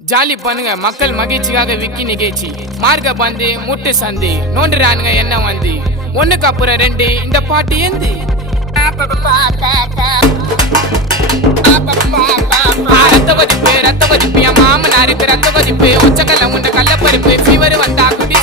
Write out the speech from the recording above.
jolly பண்ணுங்க மக்கள் மகிழ்ச்சிக்காக விக்கி நிகழ்ச்சி மார்க்க பந்து முட்டு சந்தி நோண்டுறானுங்க என்ன வந்து ஒண்ணுக்கு அப்புறம் ரெண்டு இந்த பாட்டு ஏந்து ரத்த கொதிப்பு என் மாமனாருக்கு ரத்த கொதிப்பு ஒச்சக்கல்ல உண்ட கள்ளப்பருப்பு ஃபீவர் வந்தா குடி